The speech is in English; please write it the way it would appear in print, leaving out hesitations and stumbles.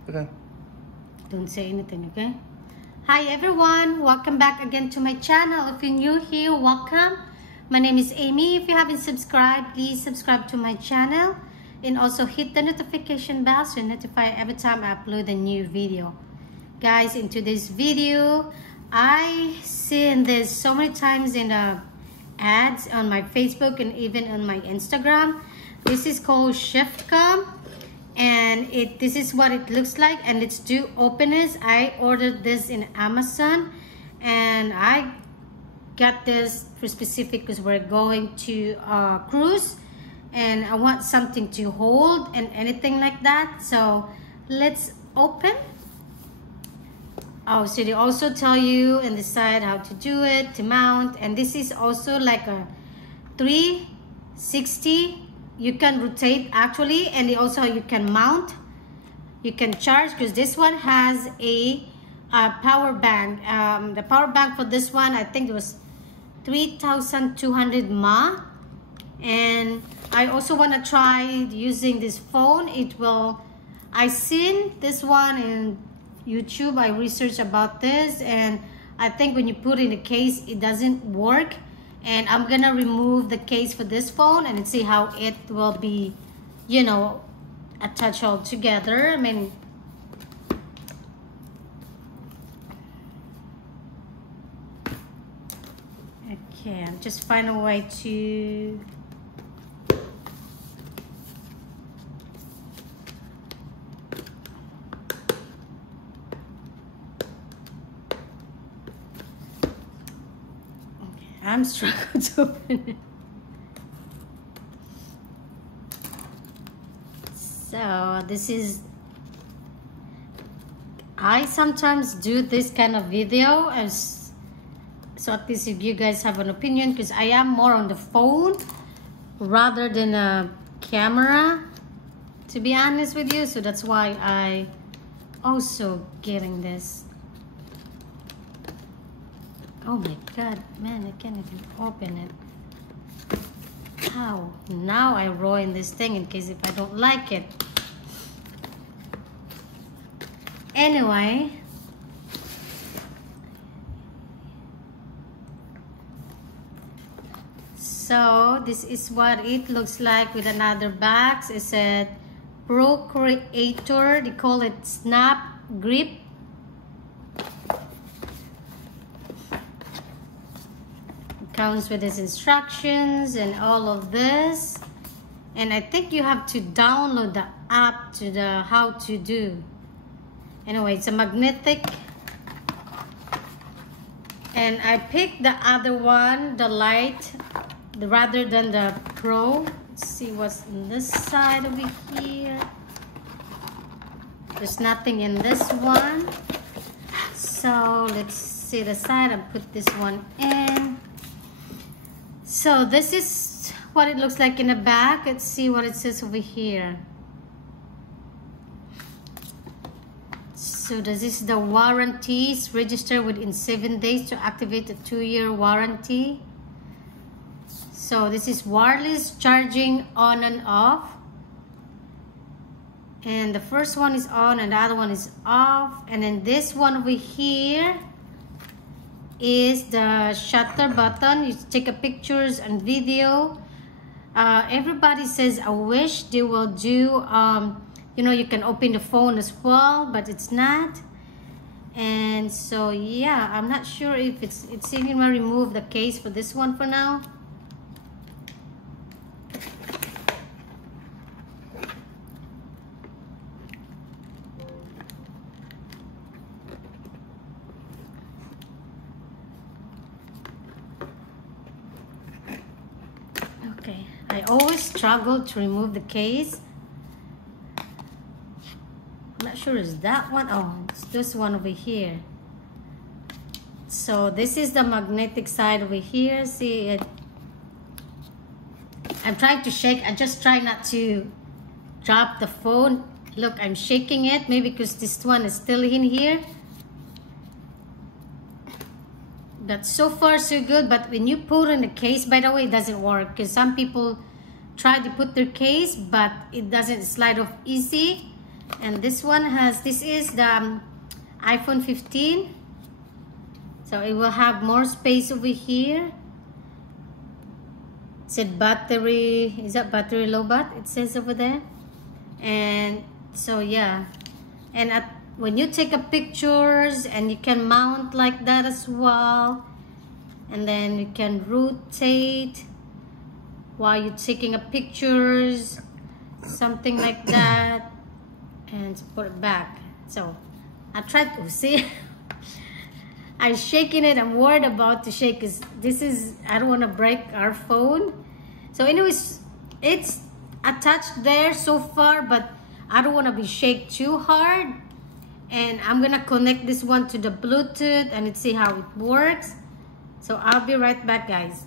Okay. Don't say anything, okay? Hi everyone, welcome back again to my channel. If you're new here, welcome. My name is Amy. If you haven't subscribed, please subscribe to my channel and also hit the notification bell so you're notified every time I upload a new video. Guys, in today's video, I seen this so many times in the ads on my Facebook and even on my Instagram. This is called Shiftcom. And this is what it looks like, and it's due openness. I ordered this in Amazon and I got this for specific because we're going to cruise and I want something to hold and anything like that. So let's open. Oh, so they also tell you and decide how to do it, to mount. And this is also like a 360. You can rotate actually, and also you can mount, you can charge, because this one has a power bank. The power bank for this one, I think it was 3,200 mAh. And I also want to try using this phone. I seen this one in YouTube. I researched about this, and I think when you put it in a case, it doesn't work. And I'm gonna remove the case for this phone and see how it will be, you know, attached all together. I mean, okay, I'm just find a way to I'm struggling to open it. So this is, I sometimes do this kind of video so at least if you guys have an opinion, because I am more on the phone rather than a camera, to be honest with you. So that's why I also getting this. Oh my god, man, I can't even open it. How? Now I ruin this thing in case if I don't like it. Anyway. So this is what it looks like with another box. It said Procreator. They call it Snap Grip. Comes with his instructions and all of this, and I think you have to download the app to the how to do. Anyway, it's a magnetic, and I picked the other one, the light, rather than the Pro. Let's see what's on this side over here. There's nothing in this one, so let's see the side and put this one in. So this is what it looks like in the back. Let's see what it says over here. So this is the warranties. Register within 7 days to activate the 2-year warranty. So this is wireless charging on and off. And the first one is on and the other one is off. And then this one over here is the shutter button. You take a pictures and video. Everybody says I wish they will do you know, you can open the phone as well, but it's not. And so yeah, I'm not sure if it's even gonna remove the case for this one for now. Okay, I always struggle to remove the case. I'm not sure is that one. Oh, it's this one over here. So this is the magnetic side over here. See it? I'm trying to shake. I just try not to drop the phone. Look, I'm shaking it. Maybe because this one is still in here. But so far so good. But when you put in the case, by the way, it doesn't work, because some people try to put their case but it doesn't slide off easy. And this one has, this is the iPhone 15. So it will have more space over here. It said battery, is that battery low bat? It says over there. And so yeah. And when you take a pictures, and you can mount like that as well. And then you can rotate while you're taking a pictures, something like that, and put it back. So I tried to see. I'm shaking it. I'm worried about to shake because this is, I don't want to break our phone. So anyways, it's attached there so far, but I don't want to be shake too hard. And I'm gonna connect this one to the Bluetooth and let's see how it works. So I'll be right back, guys.